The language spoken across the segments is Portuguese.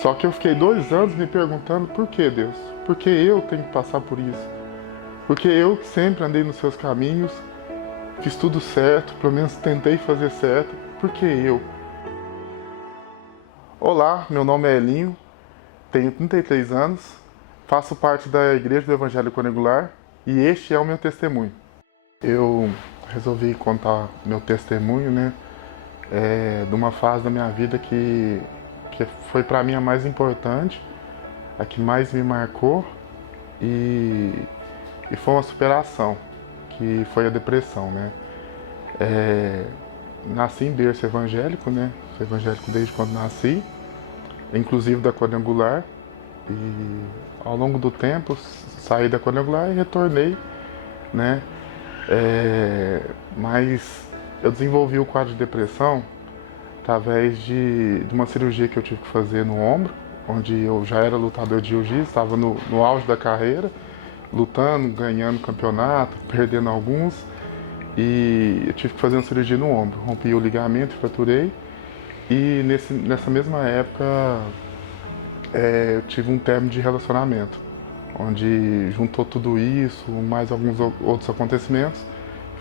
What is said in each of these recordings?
Só que eu fiquei 2 anos me perguntando por que Deus? Por que eu tenho que passar por isso? Porque eu que sempre andei nos seus caminhos, fiz tudo certo, pelo menos tentei fazer certo, por que eu? Olá, meu nome é Elinho, tenho 33 anos, faço parte da Igreja do Evangelho Quadrangular e este é o meu testemunho. Eu resolvi contar meu testemunho, né, de uma fase da minha vida que foi para mim a mais importante, a que mais me marcou e foi uma superação, que foi a depressão, né. Nasci em berço evangélico, né, sou evangélico desde quando nasci, inclusive da Quadrangular, e ao longo do tempo saí da Quadrangular e retornei, né, mas eu desenvolvi o quadro de depressão através de uma cirurgia que eu tive que fazer no ombro, onde eu já era lutador de jiu-jitsu, estava no auge da carreira, lutando, ganhando campeonato, perdendo alguns, e eu tive que fazer uma cirurgia no ombro, rompi o ligamento, fraturei, e nessa mesma época eu tive um término de relacionamento, onde juntou tudo isso, mais alguns outros acontecimentos,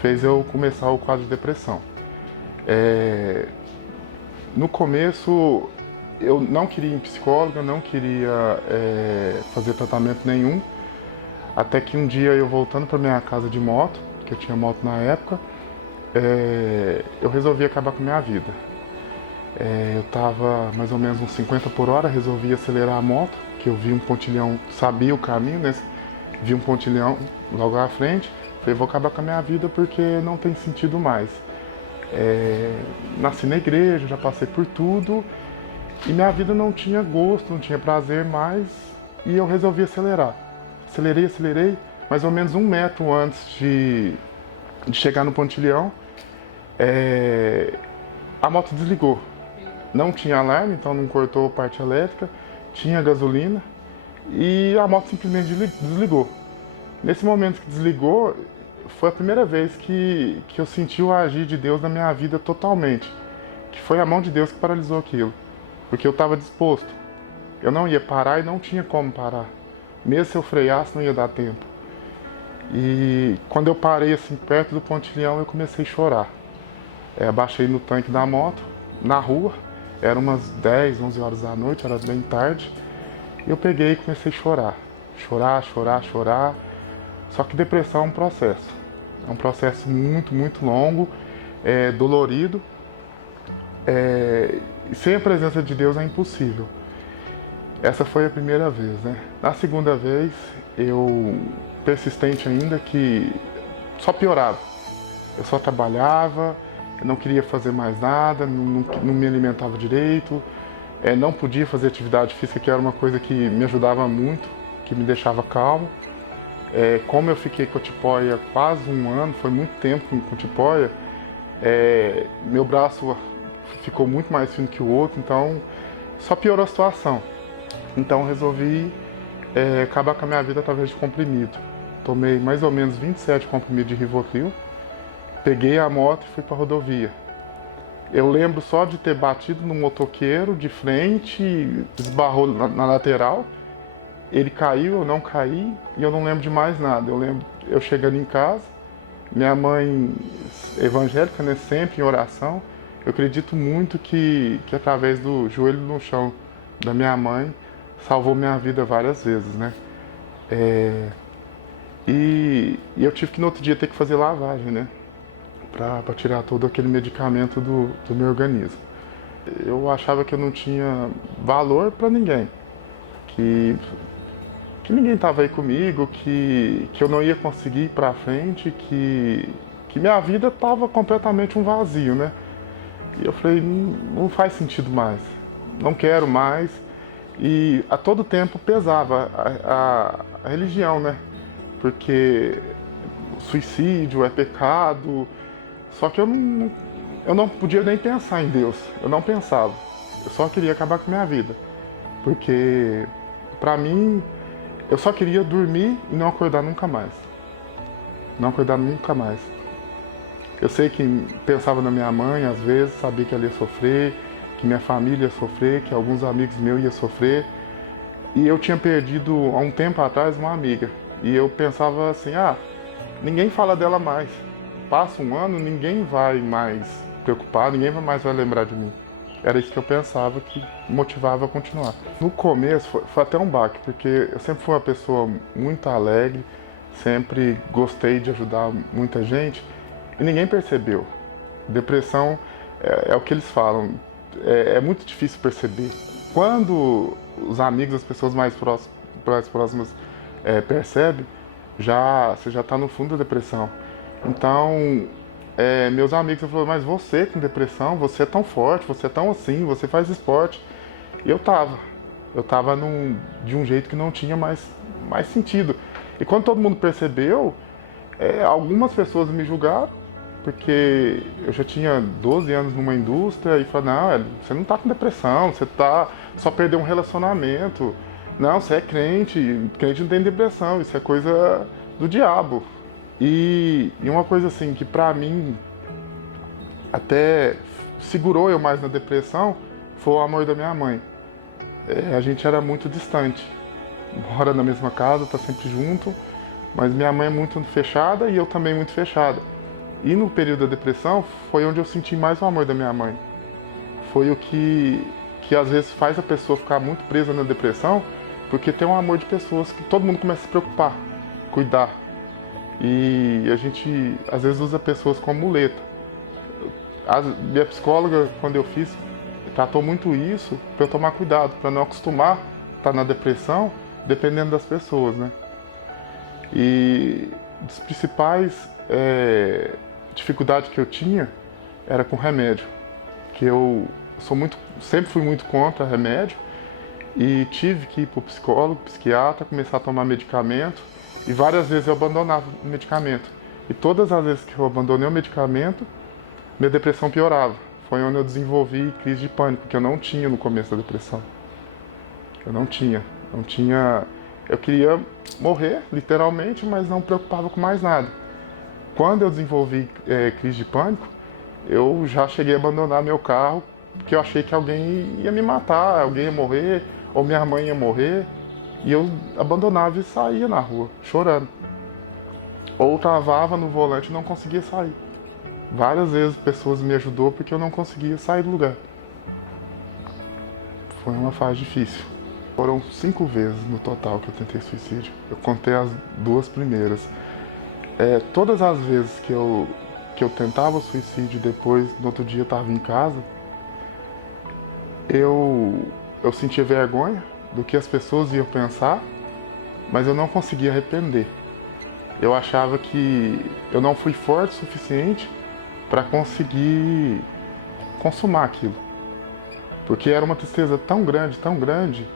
fez eu começar o quadro de depressão. No começo, eu não queria ir em psicóloga, não queria fazer tratamento nenhum, até que um dia eu voltando para minha casa de moto, que eu tinha moto na época, eu resolvi acabar com a minha vida. Eu estava mais ou menos uns 50 por hora, resolvi acelerar a moto, que eu vi um pontilhão, sabia o caminho, né? Vi um pontilhão logo à frente, falei, vou acabar com a minha vida porque não tem sentido mais. Nasci na igreja, já passei por tudo e minha vida não tinha gosto, não tinha prazer mais e eu resolvi acelerar. Acelerei, mais ou menos 1 metro antes de chegar no pontilhão, a moto desligou. Não tinha alarme, então não cortou a parte elétrica, tinha gasolina e a moto simplesmente desligou. Nesse momento que desligou, foi a primeira vez que eu senti o agir de Deus na minha vida totalmente. Que foi a mão de Deus que paralisou aquilo. Porque eu estava disposto. Eu não ia parar e não tinha como parar. Mesmo se eu freasse, não ia dar tempo. E quando eu parei assim perto do pontilhão, eu comecei a chorar. Abaixei no tanque da moto, na rua. Era umas 10, 11 horas da noite, era bem tarde. Eu peguei e comecei a chorar. Chorar. Só que depressão é um processo. É um processo muito, muito longo, dolorido. Sem a presença de Deus é impossível. Essa foi a primeira vez, né? Na segunda vez, eu, persistente ainda, que só piorava. Eu só trabalhava, eu não queria fazer mais nada, não me alimentava direito, não podia fazer atividade física, que era uma coisa que me ajudava muito, que me deixava calmo. Como eu fiquei com a tipoia quase 1 ano, foi muito tempo com a tipoia, meu braço ficou muito mais fino que o outro, então só piorou a situação. Então resolvi acabar com a minha vida através de comprimido. Tomei mais ou menos 27 comprimidos de Rivotril, peguei a moto e fui para a rodovia. Eu lembro só de ter batido no motoqueiro de frente, esbarrou na lateral, ele caiu, eu não caí e eu não lembro de mais nada. Eu lembro eu chegando em casa, minha mãe evangélica, né, sempre em oração. Eu acredito muito que através do joelho no chão da minha mãe salvou minha vida várias vezes, né? E eu tive que no outro dia ter que fazer lavagem, né? Para tirar todo aquele medicamento do meu organismo. Eu achava que eu não tinha valor para ninguém, que ninguém estava aí comigo, que eu não ia conseguir ir para frente, que minha vida estava completamente um vazio, né? E eu falei, não faz sentido mais, não quero mais. E a todo tempo pesava a religião, né? Porque suicídio é pecado, só que eu não podia nem pensar em Deus, eu não pensava. Eu só queria acabar com a minha vida, porque pra mim eu só queria dormir e não acordar nunca mais. Não acordar nunca mais. Eu sei que pensava na minha mãe, às vezes, sabia que ela ia sofrer, que minha família ia sofrer, que alguns amigos meus iam sofrer. E eu tinha perdido, há um tempo atrás, uma amiga. E eu pensava assim, ninguém fala dela mais. Passa um ano, ninguém vai mais preocupar, ninguém mais vai lembrar de mim. Era isso que eu pensava que motivava a continuar. No começo foi até um baque, porque eu sempre fui uma pessoa muito alegre, sempre gostei de ajudar muita gente e ninguém percebeu. Depressão é o que eles falam, é muito difícil perceber. Quando os amigos, as pessoas mais próximas percebem, você já está no fundo da depressão. Então, meus amigos falaram, mas você com depressão, você é tão forte, você é tão assim, você faz esporte. E eu tava de um jeito que não tinha mais sentido. E quando todo mundo percebeu, algumas pessoas me julgaram, porque eu já tinha 12 anos numa indústria e falaram, não, você não tá com depressão, você só perdeu um relacionamento. Não, você é crente, crente não tem depressão, isso é coisa do diabo. E uma coisa assim que pra mim até segurou eu mais na depressão foi o amor da minha mãe. A gente era muito distante, mora na mesma casa, tá sempre junto, mas minha mãe é muito fechada e eu também muito fechada. E no período da depressão foi onde eu senti mais o amor da minha mãe. Foi o que às vezes faz a pessoa ficar muito presa na depressão, porque tem um amor de pessoas que todo mundo começa a se preocupar, cuidar. E a gente às vezes usa pessoas como muleta. A minha psicóloga, quando eu fiz, tratou muito isso para eu tomar cuidado, para não acostumar a estar na depressão, dependendo das pessoas, né? E das principais dificuldades que eu tinha era com remédio, que eu sempre fui muito contra remédio e tive que ir para o psicólogo, psiquiatra, começar a tomar medicamento e várias vezes eu abandonava o medicamento. E todas as vezes que eu abandonei o medicamento, minha depressão piorava. Foi onde eu desenvolvi crise de pânico, que eu não tinha no começo da depressão. Eu não tinha. Eu queria morrer, literalmente, mas não me preocupava com mais nada. Quando eu desenvolvi crise de pânico, eu já cheguei a abandonar meu carro, porque eu achei que alguém ia me matar, alguém ia morrer, ou minha mãe ia morrer. E eu abandonava e saía na rua, chorando. Ou travava no volante e não conseguia sair. Várias vezes pessoas me ajudou porque eu não conseguia sair do lugar. Foi uma fase difícil. Foram 5 vezes no total que eu tentei suicídio. Eu contei as 2 primeiras. Todas as vezes que eu tentava suicídio e depois, no outro dia, eu estava em casa, eu sentia vergonha do que as pessoas iam pensar, mas eu não conseguia arrepender. Eu achava que eu não fui forte o suficiente para conseguir consumar aquilo. Porque era uma tristeza tão grande,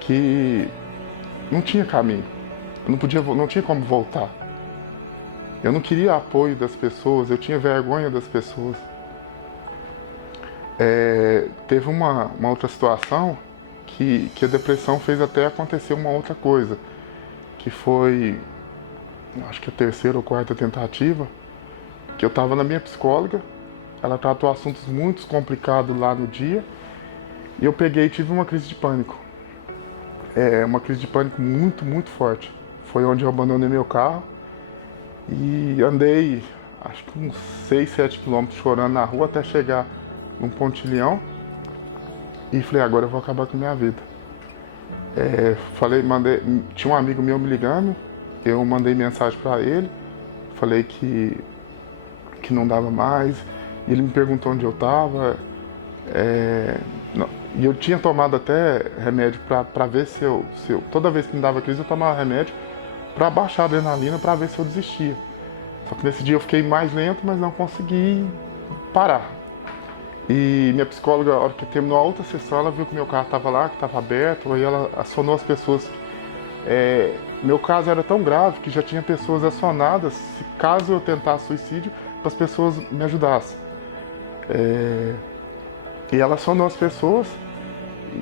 que não tinha caminho. Eu não tinha como voltar. Eu não queria apoio das pessoas, eu tinha vergonha das pessoas. Teve uma outra situação que a depressão fez até acontecer uma outra coisa, que foi, acho que a 3ª ou 4ª tentativa, que eu estava na minha psicóloga, ela tratou assuntos muito complicados lá no dia, e eu peguei e tive uma crise de pânico. Uma crise de pânico muito forte. Foi onde eu abandonei meu carro e andei, acho que uns 6, 7 quilômetros chorando na rua até chegar num pontilhão e falei, agora eu vou acabar com a minha vida. Tinha um amigo meu me ligando, eu mandei mensagem para ele, falei que não dava mais, e ele me perguntou onde eu estava. E eu tinha tomado até remédio para ver se eu... Toda vez que me dava crise eu tomava remédio para baixar a adrenalina, para ver se eu desistia. Só que nesse dia eu fiquei mais lento, mas não consegui parar. E minha psicóloga, na hora que terminou a outra sessão, ela viu que meu carro estava lá, que estava aberto, aí ela acionou as pessoas. Meu caso era tão grave que já tinha pessoas acionadas, se caso eu tentasse suicídio, para as pessoas me ajudassem. E ela acionou as pessoas,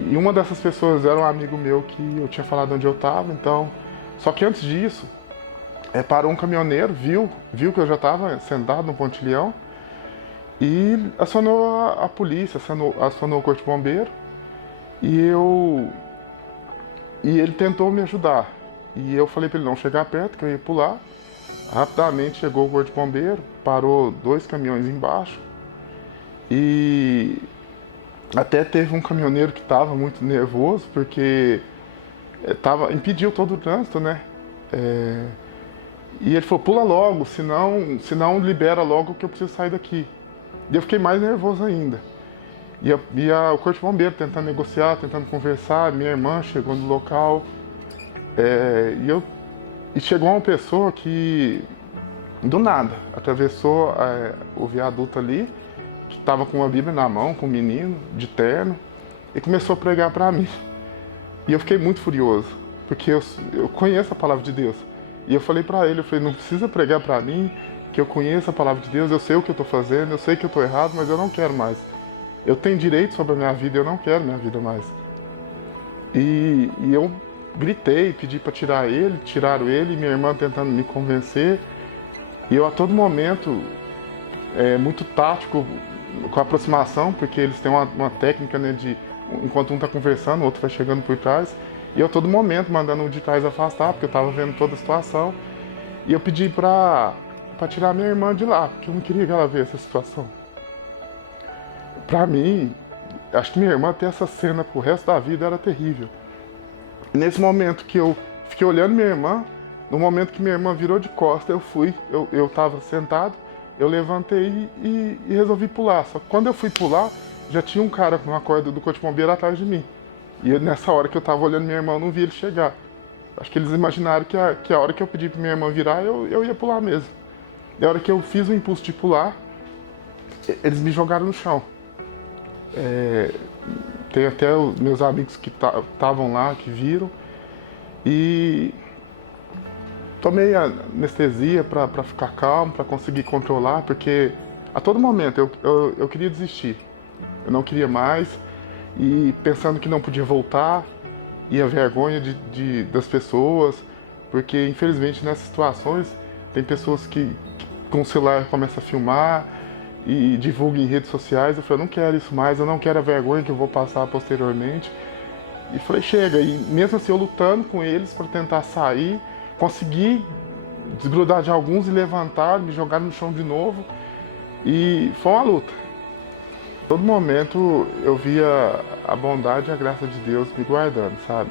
e uma dessas pessoas era um amigo meu que eu tinha falado onde eu estava, então... Só que antes disso, parou um caminhoneiro, viu que eu já estava sentado no pontilhão, E acionou a polícia, acionou o corpo de bombeiro e ele tentou me ajudar. E eu falei para ele não chegar perto, que eu ia pular. Rapidamente chegou o corpo de bombeiro, parou 2 caminhões embaixo e até teve um caminhoneiro que estava muito nervoso porque impediu todo o trânsito, né? E ele falou, pula logo, senão libera logo que eu preciso sair daqui. E eu fiquei mais nervoso ainda. O corpo de bombeiro tentando negociar, tentando conversar, minha irmã chegou no local. E chegou uma pessoa que, do nada, atravessou o viaduto ali, que estava com uma Bíblia na mão, com um menino de terno, e começou a pregar para mim. E eu fiquei muito furioso, porque eu conheço a palavra de Deus. E eu falei para ele, não precisa pregar para mim, que eu conheço a palavra de Deus, eu sei o que eu estou fazendo, eu sei que eu estou errado, mas eu não quero mais. Eu tenho direito sobre a minha vida, eu não quero minha vida mais. E eu gritei, pedi para tirar ele, tiraram ele, minha irmã tentando me convencer. E eu a todo momento, muito tático com a aproximação, porque eles têm uma técnica, né, de enquanto um está conversando, o outro vai chegando por trás. E eu a todo momento mandando o de trás afastar, porque eu estava vendo toda a situação. E eu pedi para tirar minha irmã de lá, porque eu não queria que ela visse essa situação. Para mim, acho que minha irmã ter essa cena pro resto da vida era terrível. E nesse momento que eu fiquei olhando minha irmã, no momento que minha irmã virou de costas, eu estava sentado, eu levantei e resolvi pular. Só que quando eu fui pular, já tinha um cara com uma corda do corpo de bombeiro atrás de mim. E nessa hora que eu estava olhando minha irmã, eu não vi ele chegar. Acho que eles imaginaram que a hora que eu pedi para minha irmã virar, eu ia pular mesmo. E a hora que eu fiz o impulso de pular, eles me jogaram no chão. Tem até os meus amigos que estavam lá, que viram. E tomei anestesia para ficar calmo, para conseguir controlar, porque a todo momento eu queria desistir. Eu não queria mais, e pensando que não podia voltar, e a vergonha das pessoas, porque infelizmente nessas situações tem pessoas que com o celular começam a filmar e divulgam em redes sociais. Eu falei, eu não quero isso mais, eu não quero a vergonha que eu vou passar posteriormente. E falei, chega. E mesmo assim eu lutando com eles para tentar sair, consegui desgrudar de alguns e levantar, me jogar no chão de novo. E foi uma luta. Todo momento eu via a bondade e a graça de Deus me guardando, sabe?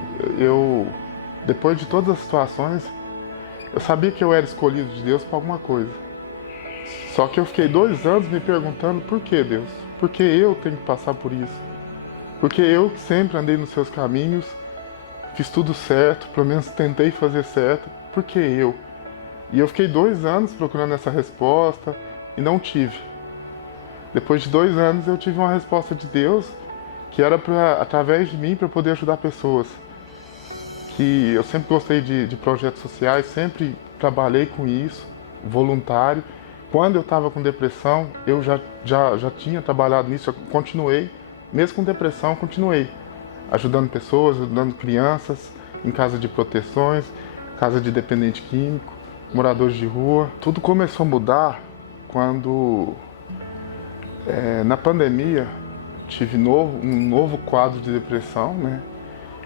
Depois de todas as situações, eu sabia que eu era escolhido de Deus para alguma coisa. Só que eu fiquei 2 anos me perguntando, por que Deus? Por que eu tenho que passar por isso? Porque eu que sempre andei nos seus caminhos, fiz tudo certo, pelo menos tentei fazer certo, por que eu? E eu fiquei 2 anos procurando essa resposta e não tive. Depois de 2 anos eu tive uma resposta de Deus, que era através de mim para poder ajudar pessoas. Que eu sempre gostei de projetos sociais, sempre trabalhei com isso, voluntário. Quando eu estava com depressão, eu já tinha trabalhado nisso, eu continuei, mesmo com depressão, continuei ajudando pessoas, ajudando crianças, em casa de proteções, casa de dependente químico, moradores de rua. Tudo começou a mudar quando, na pandemia, tive um novo quadro de depressão, né?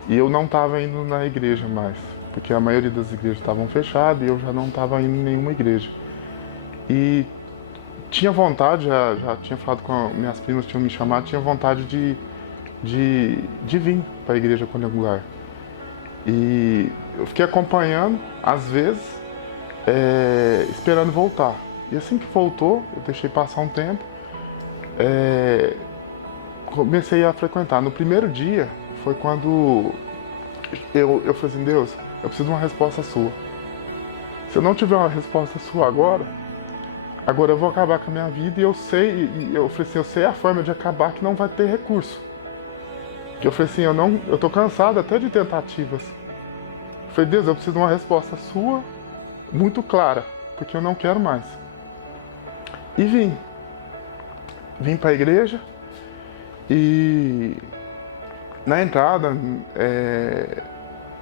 E eu não estava indo na igreja mais, porque a maioria das igrejas estavam fechadas e eu já não estava indo em nenhuma igreja. E tinha vontade, já tinha falado com minhas primas, tinham me chamado, tinha vontade de vir para a igreja quadrangular. E eu fiquei acompanhando, às vezes, esperando voltar. E assim que voltou, eu deixei passar um tempo, comecei a frequentar. No primeiro dia, foi quando eu falei assim, Deus, eu preciso de uma resposta sua. Se eu não tiver uma resposta sua agora eu vou acabar com a minha vida. E eu falei assim, eu sei a forma de acabar que não vai ter recurso. Eu falei assim, eu tô cansado até de tentativas. Eu falei, Deus, eu preciso de uma resposta sua, muito clara, porque eu não quero mais. E vim para a igreja e na entrada,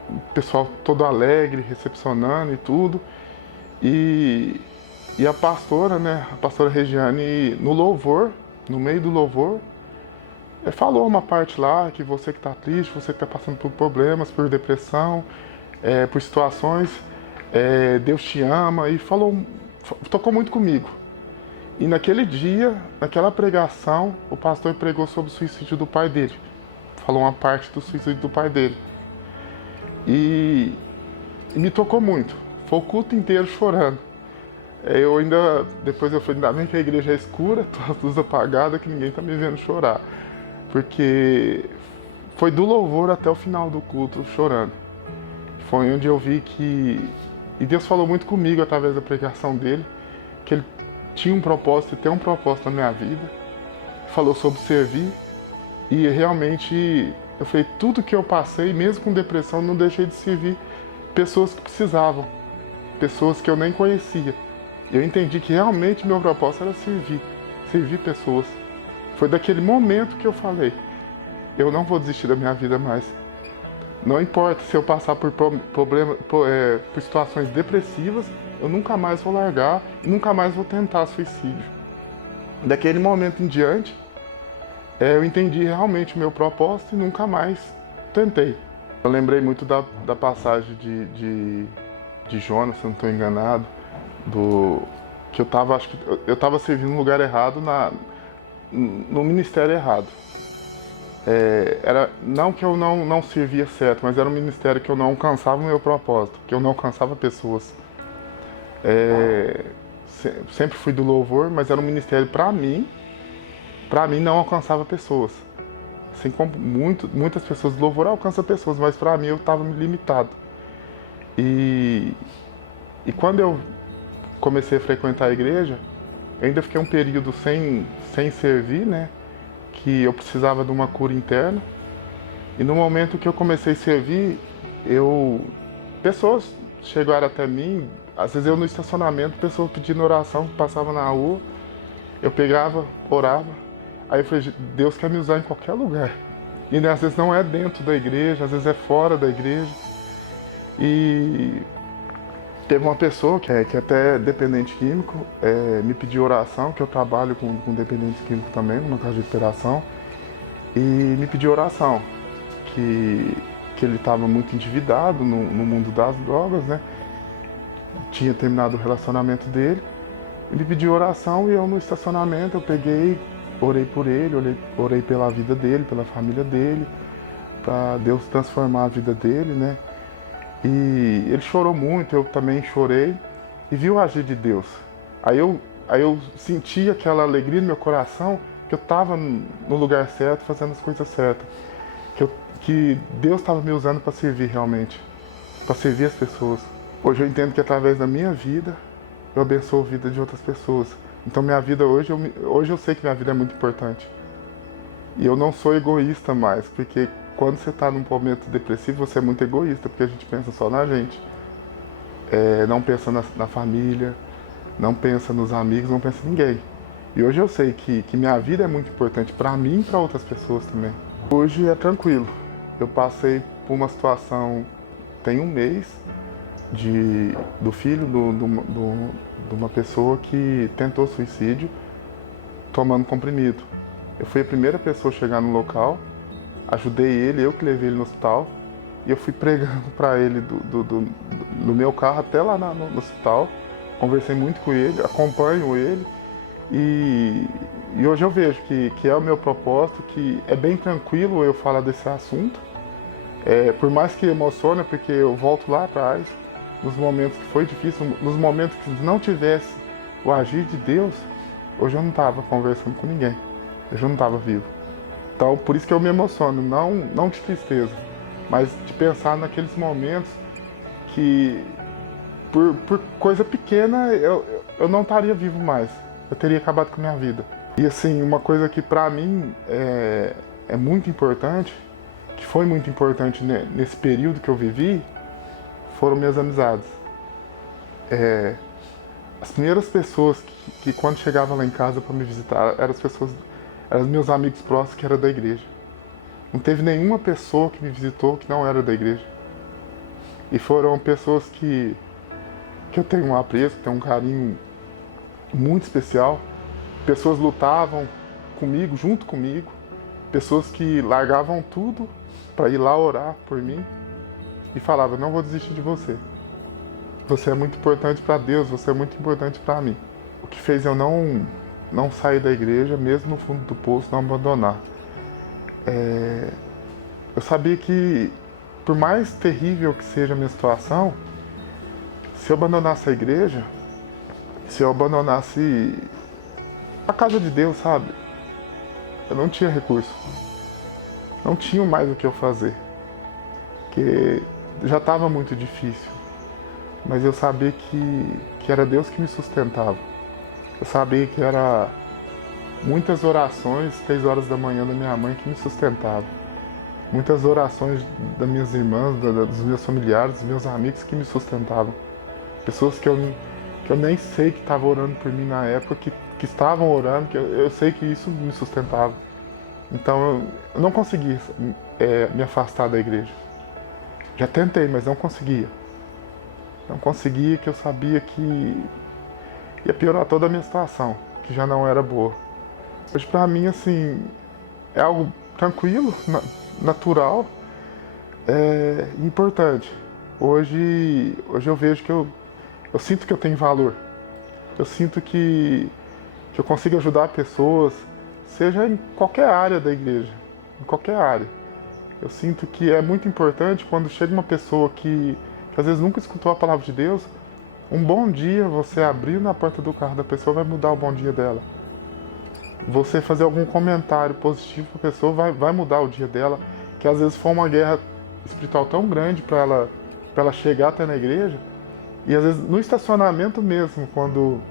o pessoal todo alegre, recepcionando e tudo. E E a pastora, né, a pastora Regiane, no louvor, no meio do louvor, falou uma parte lá que você que está triste, você que está passando por problemas, por depressão, por situações, Deus te ama, e tocou muito comigo. E naquele dia, naquela pregação, o pastor pregou sobre o suicídio do pai dele. Falou uma parte do suicídio do pai dele. E me tocou muito. Foi o culto inteiro chorando. Depois eu falei, ainda bem que a igreja é escura, todas as luzes apagadas, que ninguém tá me vendo chorar. Porque foi do louvor até o final do culto chorando. Foi onde eu vi que... E Deus falou muito comigo através da pregação dele, que ele tinha um propósito e tem um propósito na minha vida. Falou sobre servir. E realmente, eu falei, tudo que eu passei, mesmo com depressão, não deixei de servir pessoas que precisavam. Pessoas que eu nem conhecia. Eu entendi que realmente meu propósito era servir pessoas. Foi daquele momento que eu falei, eu não vou desistir da minha vida mais. Não importa se eu passar por situações depressivas, eu nunca mais vou largar e nunca mais vou tentar suicídio. Daquele momento em diante, eu entendi realmente o meu propósito e nunca mais tentei. Eu lembrei muito da passagem de Jonas, se eu não estou enganado, que eu estava servindo no lugar errado, no ministério errado. Não que eu não servia certo, mas era um ministério que eu não alcançava o meu propósito, que eu não alcançava pessoas. Sempre fui do louvor, mas era um ministério para mim não alcançava pessoas. Assim como muitas pessoas do louvor alcançam pessoas, mas para mim eu estava limitado. E quando eu comecei a frequentar a igreja, eu ainda fiquei um período sem servir, né? Que eu precisava de uma cura interna. E no momento que eu comecei a servir, pessoas chegaram até mim, às vezes eu no estacionamento, pessoas pedindo oração, passavam na rua, eu pegava, orava, aí eu falei, Deus quer me usar em qualquer lugar. E né, às vezes não é dentro da igreja, às vezes é fora da igreja. E teve uma pessoa que é até dependente químico, me pediu oração, que eu trabalho com dependente químico também, numa casa de recuperação, e me pediu oração, que ele estava muito endividado no mundo das drogas, né? Tinha terminado o relacionamento dele, e me pediu oração, e eu no estacionamento, eu peguei, orei por ele, orei pela vida dele, pela família dele, para Deus transformar a vida dele, né? E ele chorou muito, eu também chorei e vi o agir de Deus. Aí eu senti aquela alegria no meu coração, que eu estava no lugar certo, fazendo as coisas certas. Que Deus estava me usando para servir realmente, para servir as pessoas. Hoje eu entendo que através da minha vida, eu abençoo a vida de outras pessoas. Então minha vida hoje eu sei que minha vida é muito importante. E eu não sou egoísta mais, porque quando você está num momento depressivo, você é muito egoísta, porque a gente pensa só na gente. Não pensa na família, não pensa nos amigos, não pensa em ninguém. E hoje eu sei que minha vida é muito importante para mim e para outras pessoas também. Hoje é tranquilo. Eu passei por uma situação, tem um mês, do filho de uma pessoa que tentou suicídio tomando comprimido. Eu fui a primeira pessoa a chegar no local, ajudei ele, eu que levei ele no hospital, e eu fui pregando para ele no meu carro até lá no hospital. Conversei muito com ele, acompanho ele, e hoje eu vejo que é o meu propósito, que é bem tranquilo eu falar desse assunto. Por mais que emocione, porque eu volto lá atrás, nos momentos que foi difícil, nos momentos que não tivesse o agir de Deus, hoje eu não estava conversando com ninguém, hoje eu não estava vivo. Então, por isso que eu me emociono, não de tristeza, mas de pensar naqueles momentos que, por coisa pequena, eu não estaria vivo mais, eu teria acabado com a minha vida. E assim, uma coisa que pra mim é muito importante, que foi muito importante nesse período que eu vivi, foram minhas amizades. As primeiras pessoas que quando chegava lá em casa para me visitar, eram os meus amigos próximos que eram da igreja. Não teve nenhuma pessoa que me visitou que não era da igreja. E foram pessoas que eu tenho um apreço, que tenho um carinho muito especial. Pessoas lutavam comigo, junto comigo. Pessoas que largavam tudo para ir lá orar por mim e falavam: não vou desistir de você. Você é muito importante para Deus, você é muito importante para mim. O que fez eu não sair da igreja, mesmo no fundo do poço, não abandonar. Eu sabia que, por mais terrível que seja a minha situação, se eu abandonasse a igreja, se eu abandonasse a casa de Deus, sabe? Eu não tinha recurso. Não tinha mais o que eu fazer. Porque já estava muito difícil. Mas eu sabia que era Deus que me sustentava. Eu sabia que era muitas orações, 3 horas da manhã da minha mãe que me sustentava. Muitas orações das minhas irmãs, dos meus familiares, dos meus amigos que me sustentavam. Pessoas que eu nem sei que estavam orando por mim na época, que estavam orando, que eu sei que isso me sustentava. Então eu não consegui me afastar da igreja. Já tentei, mas não conseguia. Não conseguia, que eu sabia que ia piorar toda a minha situação, que já não era boa. Hoje pra mim, assim, é algo tranquilo, natural, importante. Hoje eu vejo que eu sinto que eu tenho valor. Eu sinto que eu consigo ajudar pessoas, seja em qualquer área da igreja, em qualquer área. Eu sinto que é muito importante quando chega uma pessoa que às vezes nunca escutou a palavra de Deus, um bom dia, você abrir na porta do carro da pessoa vai mudar o bom dia dela. Você fazer algum comentário positivo para a pessoa vai mudar o dia dela, que às vezes foi uma guerra espiritual tão grande para ela chegar até na igreja, e às vezes no estacionamento mesmo, quando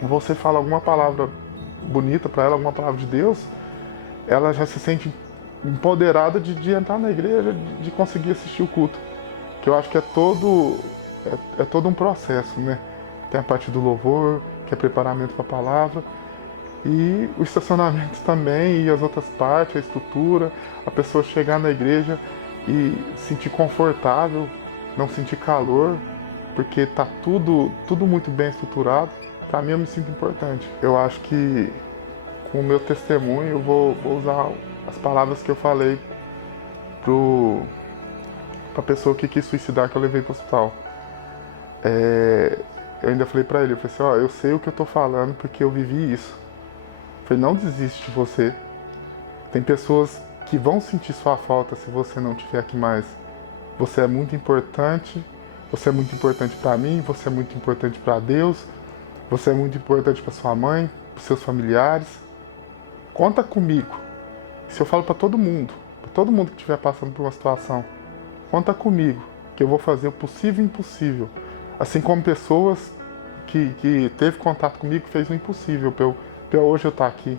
você fala alguma palavra bonita para ela, alguma palavra de Deus, ela já se sente empoderada de entrar na igreja, de conseguir assistir o culto. Que eu acho que é todo um processo, né? Tem a parte do louvor, que é preparamento para a palavra, e o estacionamento também, e as outras partes, a estrutura, a pessoa chegar na igreja e sentir confortável, não sentir calor, porque tá tudo muito bem estruturado. Para mim eu me sinto importante. Eu acho que com o meu testemunho eu vou usar as palavras que eu falei pra pessoa que quis suicidar, que eu levei pro hospital. Eu ainda falei pra ele, eu falei assim, eu sei o que eu tô falando porque eu vivi isso. Eu falei, não desiste de você. Tem pessoas que vão sentir sua falta se você não estiver aqui mais. Você é muito importante pra mim, você é muito importante pra Deus, você é muito importante pra sua mãe, pros seus familiares. Conta comigo. Se eu falo pra todo mundo que estiver passando por uma situação, conta comigo, que eu vou fazer o possível e o impossível. Assim como pessoas que teve contato comigo fez o impossível pra eu hoje eu estar aqui.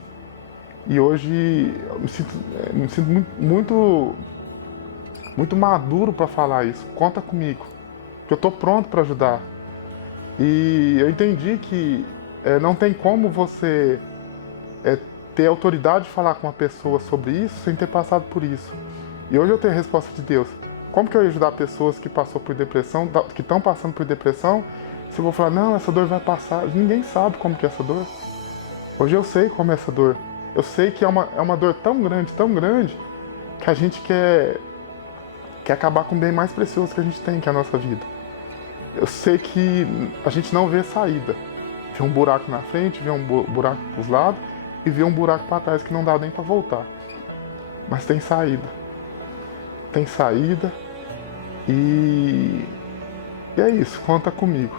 E hoje eu me sinto muito maduro para falar isso. Conta comigo, que eu estou pronto para ajudar. E eu entendi que não tem como você ter autoridade de falar com uma pessoa sobre isso sem ter passado por isso. E hoje eu tenho a resposta de Deus. Como que eu ia ajudar pessoas que passou por depressão, que estão passando por depressão, se eu vou falar, não, essa dor vai passar? Ninguém sabe como que é essa dor. Hoje eu sei como é essa dor. Eu sei que é uma dor tão grande, que a gente quer acabar com o bem mais precioso que a gente tem, que é a nossa vida. Eu sei que a gente não vê saída. Vê um buraco na frente, vê um buraco pros lados e vê um buraco para trás que não dá nem para voltar. Mas tem saída. Tem saída e é isso, conta comigo.